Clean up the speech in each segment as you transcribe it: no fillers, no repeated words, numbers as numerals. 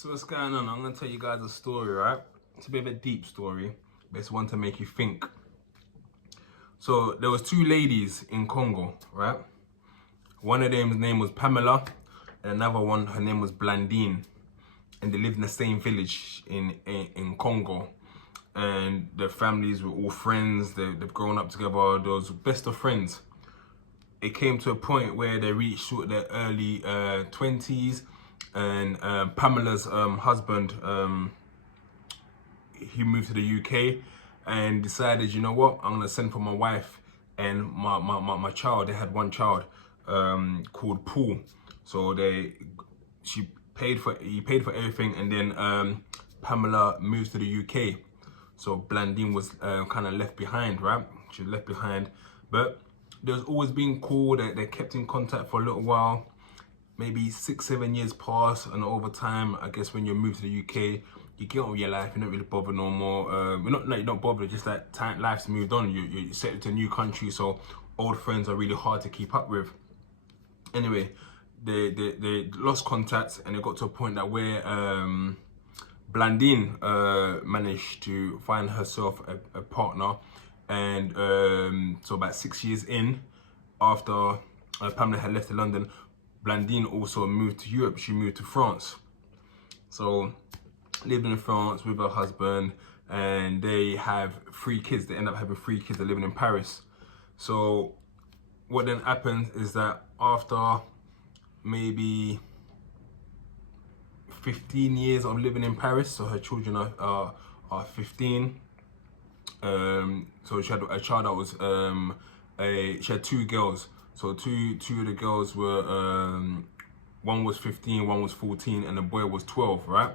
So what's going on? I'm gonna tell you guys a story, right? It's a bit of a deep story, but it's one to make you think. So there was two ladies in Congo, right? One of them's name was Pamela, and another one, her name was Blandine, and they lived in the same village in Congo. And their families were all friends. They've grown up together. They was best of friends. It came to a point where they reached sort of their early 20s, and Pamela's husband, he moved to the UK and decided, you know what, I'm gonna send for my wife and my child. They had one child called Paul. So he paid for everything, and then Pamela moved to the UK. So Blandine was kind of left behind, right? She was left behind, but there's always been cool. They kept in contact for a little while. Maybe 6-7 years passed, and over time, I guess when you move to the UK, you get on with your life. You're not really bothered no more. You're not bothered. Just that time, life's moved on. You settled to a new country, so old friends are really hard to keep up with. Anyway, they lost contact, and it got to a point that where Blandine managed to find herself a partner, and so about 6 years in, after Pamela had left to London, Blandine also moved to Europe. She moved to France. So living in France with her husband, and they have 3 kids. They end up having 3 kids. They're living in Paris. So what then happens is that after maybe 15 years of living in Paris, so her children are 15. So she had a child that was she had 2 girls. So two of the girls were one was 15, one was 14, and the boy was 12, right?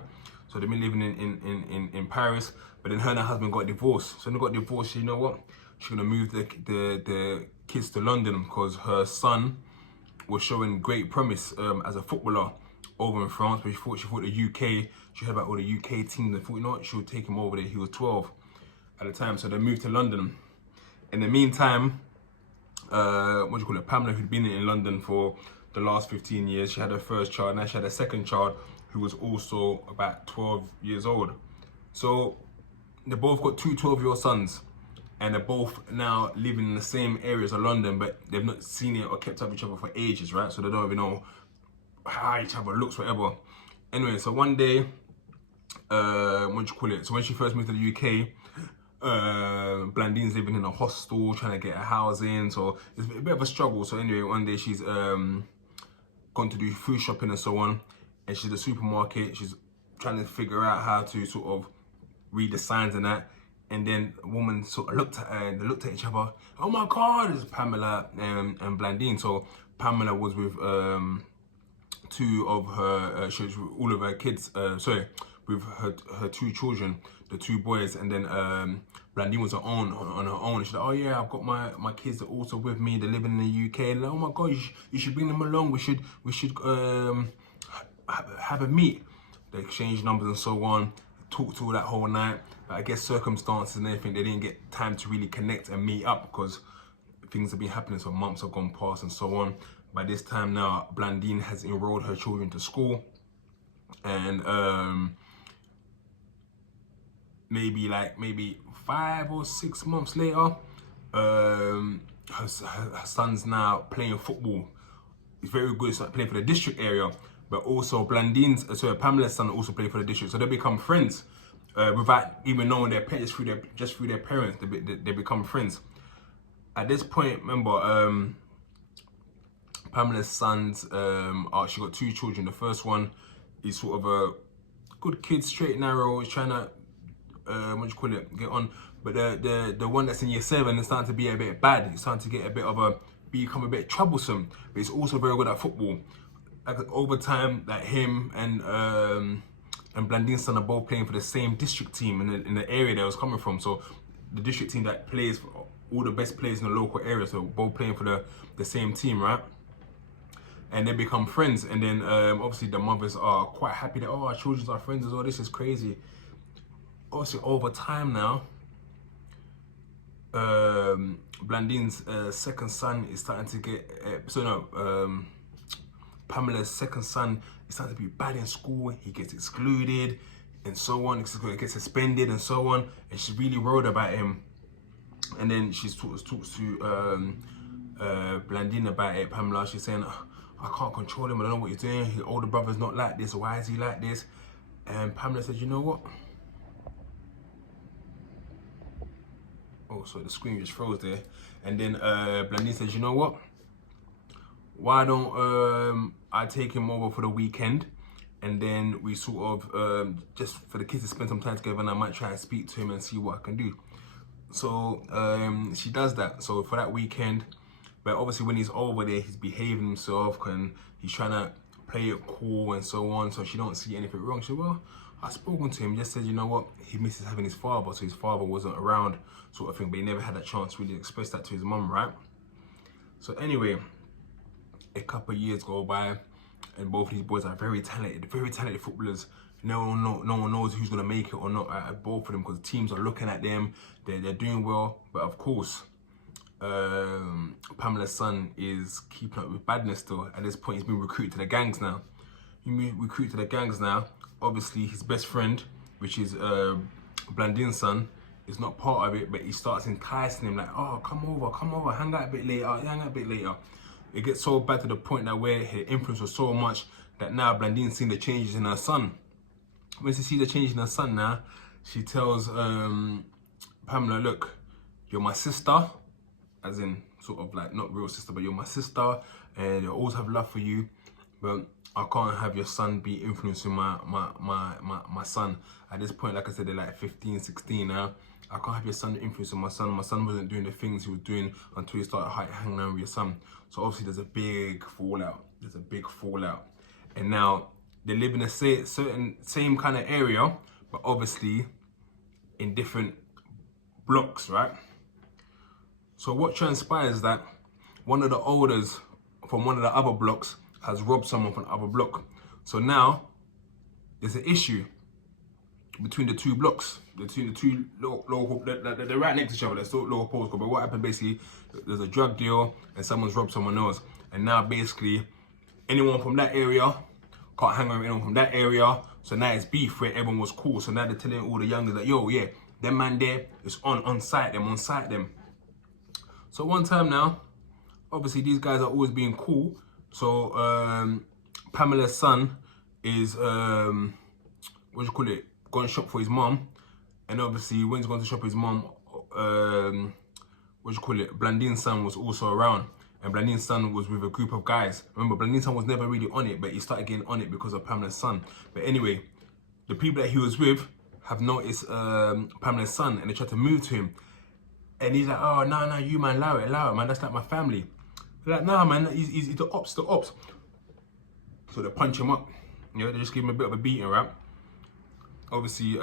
So they've been living in Paris, but then her and her husband got divorced. So when they got divorced, you know what? She's gonna move the kids to London because her son was showing great promise as a footballer over in France. But she thought the UK, she heard about all the UK teams, and thought, you know what, she would take him over there. He was 12 at the time, so they moved to London. In the meantime, Pamela, who'd been in London for the last 15 years, she had her first child. Now she had a second child who was also about 12 years old. So they both got 2 12-year-old sons, and they're both now living in the same areas of London, but they've not seen it or kept up with each other for ages, right? So they don't even know how each other looks, whatever. Anyway, so one day, so when she first moved to the UK, Blandine's living in a hostel, trying to get a housing, so it's a bit of a struggle. So anyway, one day she's gone to do food shopping and so on, and she's at the supermarket. She's trying to figure out how to sort of read the signs and that, and then a woman sort of looked at her, and they looked at each other. Oh my God, it's Pamela and Blandine. So Pamela was with 2 of her, all of her kids, with her 2 children, the 2 boys, and then Blandine was on her own. She's like, oh yeah, I've got my kids are also with me. They're living in the UK. And like, oh my God, you should bring them along. We should have a meet. They exchanged numbers and so on. Talked all that whole night. But I guess circumstances and everything, they didn't get time to really connect and meet up because things have been happening. So months have gone past and so on. By this time now, Blandine has enrolled her children to school, and maybe 5 or 6 months later, her son's now playing football. He's very good. He's like playing for the district area, but also Pamela's son also played for the district. So they become friends without even knowing their parents, just through their parents. They become friends. At this point, remember, Pamela's sons, she got 2 children. The first one is sort of a good kid, straight and narrow. He's trying to get on. But the one that's in year 7 is starting to be a bit bad. He's starting to get become a bit troublesome. But he's also very good at football. Like over time, like him and Blandine's son are both playing for the same district team in the area that I was coming from. So the district team that plays for all the best players in the local area. So both playing for the same team, right? And they become friends, and then obviously the mothers are quite happy that, oh, our children are friends as well. This is crazy. Obviously, over time now, Blandine's second son is starting to get Pamela's second son, he starts to be bad in school, he gets excluded and so on, he gets suspended and so on, and she's really worried about him. And then she talks to Blandine about it, Pamela. She's saying, I can't control him, I don't know what he's doing, his older brother's not like this, why is he like this? And Pamela says, you know what? Oh, so the screen just froze there. And then Blandine says, you know what? Why don't I take him over for the weekend? And then we sort of, just for the kids to spend some time together, and I might try and speak to him and see what I can do. So she does that. So for that weekend, but obviously when he's over there, he's behaving himself and he's trying to play it cool and so on. So she don't see anything wrong. She said, well, I've spoken to him, just said, you know what, he misses having his father, so his father wasn't around, sort of thing, but he never had a chance to really express that to his mum, right? So anyway, a couple of years go by, and both of these boys are very talented footballers. No one knows who's gonna make it or not at both of them, because teams are looking at them, they're doing well, but of course, Pamela's son is keeping up with badness still. At this point, he's been recruited to the gangs now. Obviously, his best friend, which is Blandine's son, is not part of it, but he starts enticing him like, oh, come over, hang out a bit later. It gets so bad to the point that where her influence was so much that now Blandine's seen the changes in her son. When she sees the changes in her son now, she tells Pamela, look, you're my sister, as in sort of like not real sister, but you're my sister, and I always have love for you, but I can't have your son be influencing my son. At this point, like I said, they're like 15, 16 now. I can't have your son influencing my son. My son wasn't doing the things he was doing until he started hanging around with your son. So obviously there's a big fallout. And now they live in a same kind of area, but obviously in different blocks, right? So what transpires is that one of the olders from one of the other blocks has robbed someone from the other block. So now there's an issue between the two blocks, between the two local, they're right next to each other, they're still local postcode. But what happened basically, there's a drug deal and someone's robbed someone else. And now basically anyone from that area can't hang around with anyone from that area. So now it's beef where everyone was cool. So now they're telling all the youngers that, yo, yeah, them man there is on site them. So one time now, obviously these guys are always being cool. So Pamela's son is going to shop for his mom, and obviously when he's going to shop for his mom, Blandine's son was also around, and Blandine's son was with a group of guys. Remember, Blandine's son was never really on it, but he started getting on it because of Pamela's son. But anyway, the people that he was with have noticed Pamela's son, and they tried to move to him, and he's like, oh no, you man, allow it man, that's like my family. They're like, nah man, he's the ops. So they punch him up, you know, they just give him a bit of a beating, right? Obviously,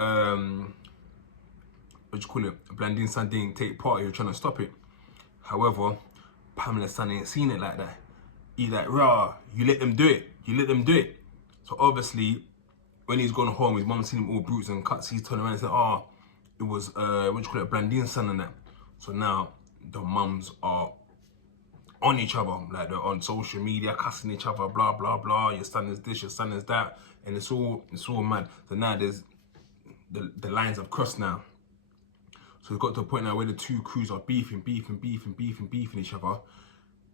Blandine's son didn't take part, he was trying to stop it. However, Pamela's son ain't seen it like that. He's like, rah, you let them do it. So obviously, when he's gone home, his mum seen him all bruised and cuts, he's turned around and said, oh, it was, Blandine's son and that. So now, the mums are on each other, like they're on social media, cussing each other, blah, blah, blah, your son is this, your son is that, and it's all mad. So now there's, the lines have crossed now. So it's got to a point now where the two crews are beefing each other.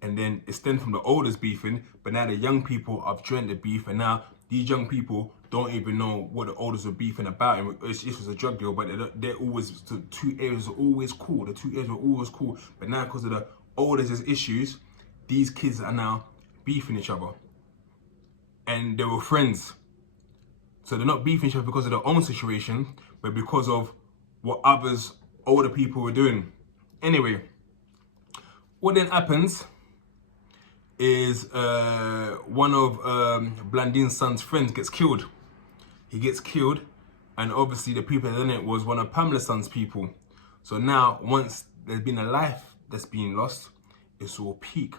And then it stems from the oldest beefing, but now the young people have joined the beef, and now these young people don't even know what the oldest were beefing about. And this was a drug deal, but they're always, the two areas are always cool. But now because of the oldest issues, these kids are now beefing each other. And they were friends. So they're not beefing each other because of their own situation, but because of what older people were doing. Anyway, what then happens is one of Blandine's son's friends gets killed. He gets killed, and obviously the people that done it was one of Pamela's son's people. So now, once there's been a life that's being lost, it's all peak.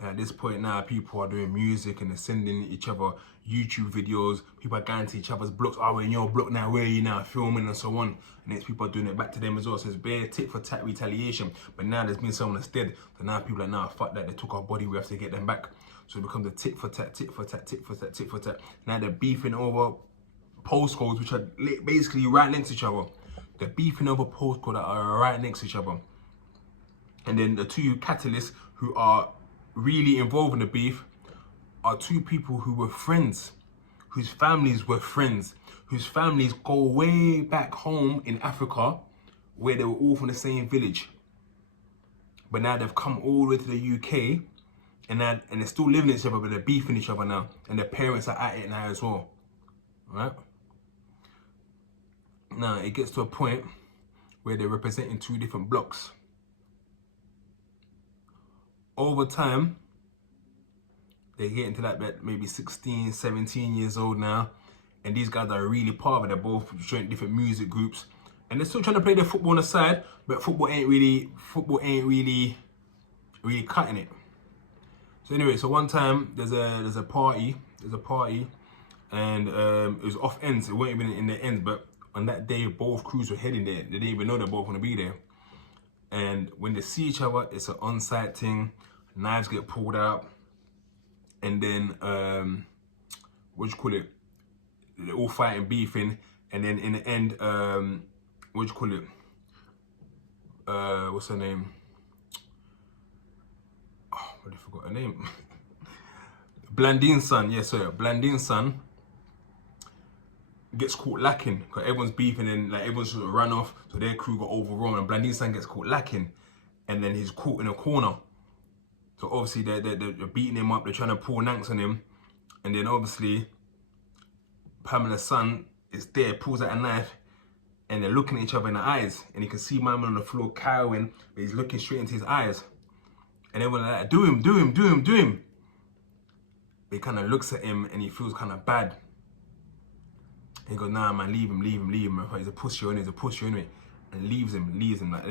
And at this point now, people are doing music and they're sending each other YouTube videos. People are going to each other's blocks. Oh, we're in your block now, where are you now? Filming and so on. And next people are doing it back to them as well. So it's bare tit for tat retaliation. But now there's been someone that's dead. So now people are, nah, fuck that. They took our body, we have to get them back. So it becomes a tit for tat, tit for tat, tit for tat, tit for tat. Now they're beefing over postcodes which are basically right next to each other. They're beefing over postcodes that are right next to each other. And then the two catalysts who are really involved in the beef are two people who were friends, whose families were friends, whose families go way back home in Africa, where they were all from the same village. But now they've come all the way to the UK, and they're still living with each other, but they're beefing each other now, and their parents are at it now as well, right? Now it gets to a point where they're representing two different blocks. Over time, they get into that maybe 16, 17 years old now, and these guys are really part of it. They're both joint different music groups, and they're still trying to play their football on the side, but football ain't really cutting it. So anyway, so one time there's a party, and it was off ends. It wasn't even in the ends, but on that day both crews were heading there. They didn't even know they're both gonna be there. And when they see each other, it's an on-site thing. Knives get pulled out, and then what do you call it? They're all fighting, beefing, and then in the end, what do you call it? What's her name? Oh, I forgot her name. Blandine's son, yeah, sorry, Blandine's son gets caught lacking because everyone's beefing and like everyone's sort of run off, so their crew got overrun, and Blandine's son gets caught lacking, and then he's caught in a corner. So obviously they're beating him up, they're trying to pull nanks on him, and then obviously Pamela's son is there, pulls out a knife, and they're looking at each other in the eyes, and you can see my man on the floor cowering, but he's looking straight into his eyes, and everyone's like, do him, do him, do him, do him. But he kind of looks at him and he feels kind of bad. And he goes, nah man, leave him, leave him, leave him. He's a pussy anyway, he's a pussy anyway. And leaves him, like,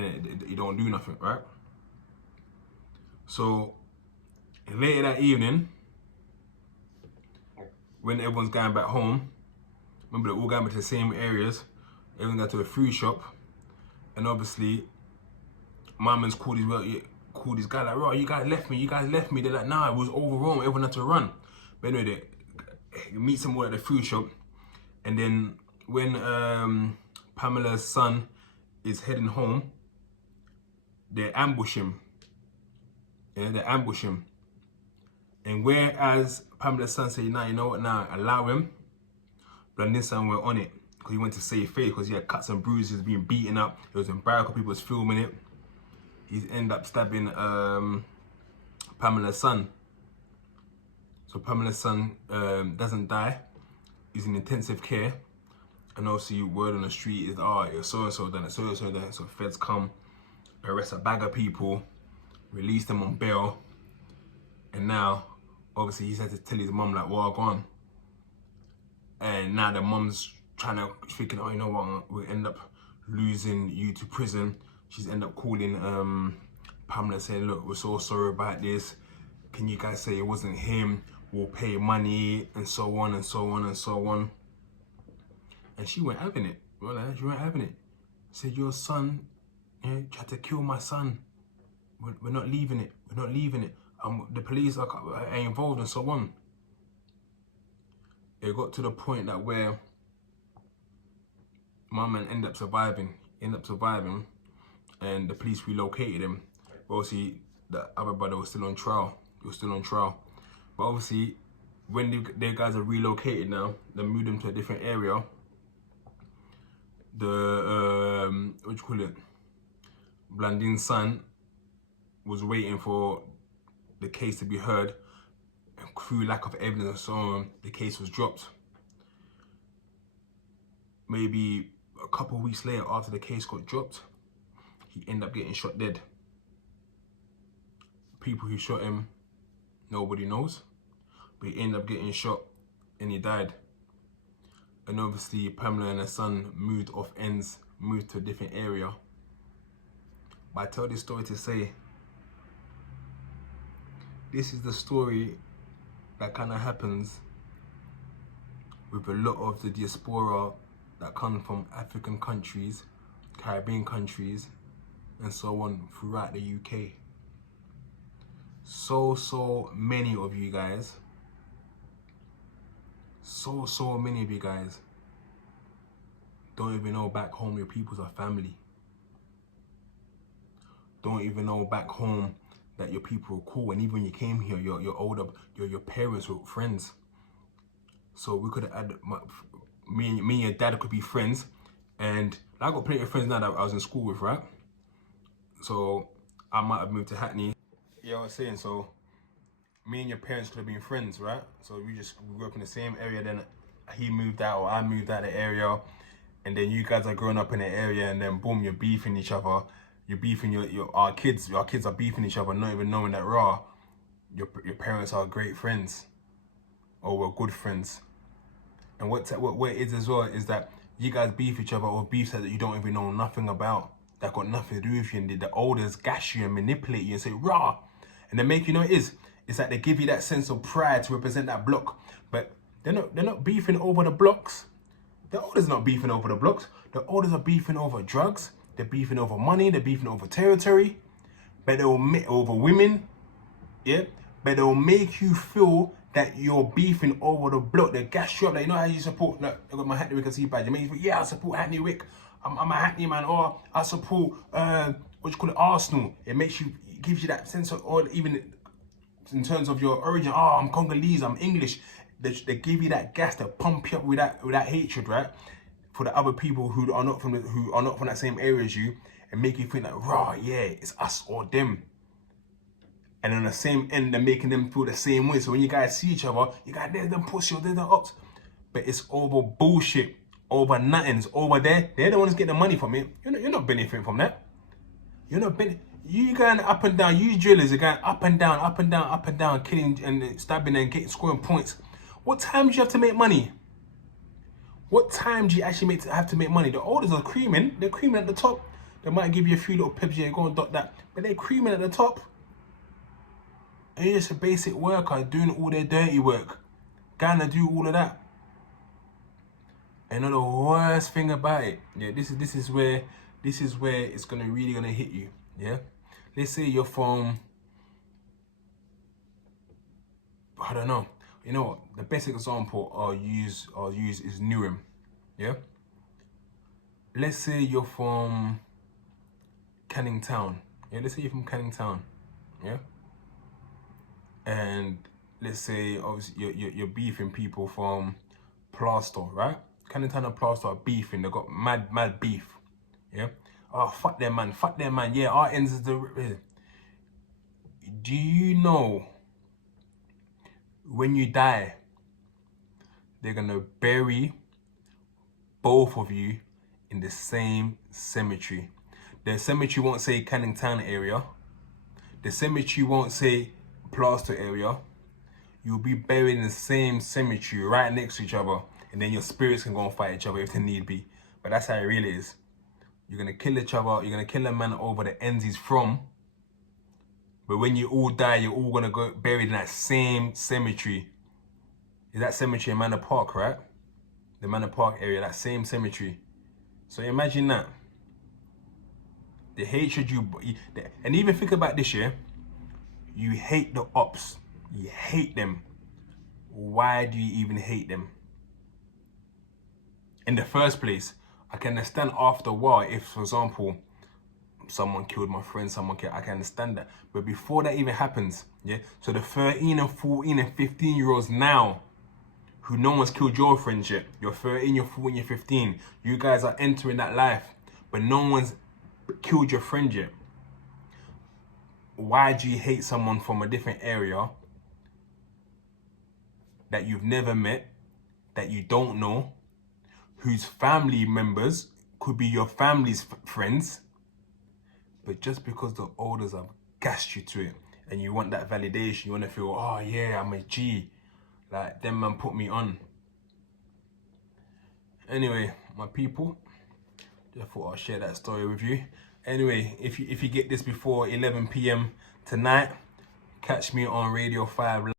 he don't do nothing, right? So, later that evening, when everyone's going back home, remember they're all going back to the same areas, everyone got to the food shop, and obviously, my man's called these guys like, right, you guys left me. They're like, nah, it was overrun, everyone had to run. But anyway, they meet someone at the food shop, and then when Pamela's son is heading home, they ambush him. Yeah, they ambush him. And whereas Pamela's son said, nah, you know what, nah, allow him, Blandine's son were on it, because he went to save face, because he had cuts and bruises, being beaten up. It was embarrassing, people was filming it. He ended up stabbing Pamela's son. So Pamela's son doesn't die. He's in intensive care. And obviously word on the street is, oh, you're so-and-so done it, so-and-so done it. So feds come, arrest a bag of people, release them on bail. And now, obviously he's had to tell his mum like, well, gone. And now the mum's thinking, oh, you know what, we'll end up losing you to prison. She's ended up calling Pamela saying, look, we're so sorry about this. Can you guys say it wasn't him? We'll pay money, and so on and so on and so on. And she went having it. Well, she went having it. Said, your son tried to kill my son. We're not leaving it. We're not leaving it. The police are involved and so on. It got to the point that where my man ended up surviving, and the police relocated him. But obviously, the other brother was still on trial. He was still on trial. But obviously, when their guys are relocated now, they moved them to a different area. The, what do you call it? Blandine's son was waiting for the case to be heard. And through lack of evidence and so on, the case was dropped. Maybe a couple of weeks later, after the case got dropped, he ended up getting shot dead. People who shot him, nobody knows. But he ended up getting shot and he died. And obviously Pamela and her son moved off ends, moved to a different area. But I tell this story to say, this is the story that kind of happens with a lot of the diaspora that come from African countries, Caribbean countries, and so on throughout the UK. so many of you guys, so many of you guys don't even know back home your people's are family. Don't even know back home that your people are cool. And even when you came here, your parents were friends. So we could have had me and your dad could be friends. And I got plenty of friends now that I was in school with, right? So I might have moved to Hackney. You know what I'm saying? So me and your parents could have been friends, right? So we grew up in the same area. Then he moved out or I moved out of the area. And then you guys are growing up in the area, and then boom, you're beefing each other. You're beefing our kids. Our kids are beefing each other, not even knowing that your parents are great friends, or we're good friends. And what it is as well is that you guys beef each other over beefs that you don't even know nothing about. That got nothing to do with you, and the elders gash you and manipulate you and say rah, and they make you know it's like they give you that sense of pride to represent that block, but they're not beefing over the blocks. The elders not beefing over the blocks. The elders are beefing over drugs. They're beefing over money. They're beefing over territory. But they'll over women. Yeah. But they'll make you feel that you're beefing over the block. They gas you up. Like, you know how you support. Look, I got my Hackney Wick and see badge. You make you feel, yeah, I support Hackney Wick. I'm a Hackney man. Or I support what you call it, Arsenal. It gives you that sense of, or even in terms of your origin. Oh, I'm Congolese. I'm English. They give you that gas to pump you up with that hatred, right? For the other people who are not from that same area as you, and make you think that raw, yeah, it's us or them. And on the same end, they're making them feel the same way. So when you guys see each other, you guys, there's them pussy or there's the ops. But it's over bullshit, over nothings, over there. They're the ones getting the money from it. You're not benefiting from that. You're not benefiting. You going up and down. You drillers are going up and down, up and down, up and down, killing and stabbing and scoring points. What time do you have to make money? What time do you actually have to make money? The olders are creaming. They're creaming at the top. They might give you a few little pips, yeah, go and dot that. But they're creaming at the top. And you're just a basic worker doing all their dirty work. Gonna do all of that. And you know the worst thing about it, yeah, this is where it's really gonna hit you. Yeah? Let's say you're from, I don't know. You know what? The best example I'll use is Newham. Yeah? Let's say you're from Canning Town. Yeah, let's say you're from Canning Town. Yeah? And let's say obviously you're beefing people from Plaster, right? Canning Town and Plaster are beefing. They got mad beef. Yeah? Oh, fuck them man. Yeah, our ends is the. Do you know when you die, they're gonna bury both of you in the same cemetery? The cemetery won't say Canning Town area. The cemetery won't say Plaster area. You'll be buried in the same cemetery right next to each other, and then your spirits can go and fight each other if they need be. But that's how it really is. You're gonna kill each other. You're gonna kill a man over the ends he's from. But when you all die, you're all gonna go buried in that same cemetery. Is that cemetery in Manor Park, right? The Manor Park area, that same cemetery. So imagine that. The hatred and even think about this, yeah? You hate the ops. You hate them. Why do you even hate them? In the first place, I can understand after a while if, for example, someone killed my friend, I can understand that. But before that even happens, yeah? So the 13 and 14 and 15-year-olds now, who no one's killed your friends yet, you're 13, you're 14, you're 15, you guys are entering that life, but no one's killed your friend yet. Why do you hate someone from a different area that you've never met, that you don't know, whose family members could be your family's friends, but just because the elders have gassed you to it and you want that validation, you want to feel, oh yeah, I'm a G, like them man put me on. Anyway, my people, just thought I'll share that story with you. Anyway, if you get this before 11 p.m. tonight, catch me on Radio 5.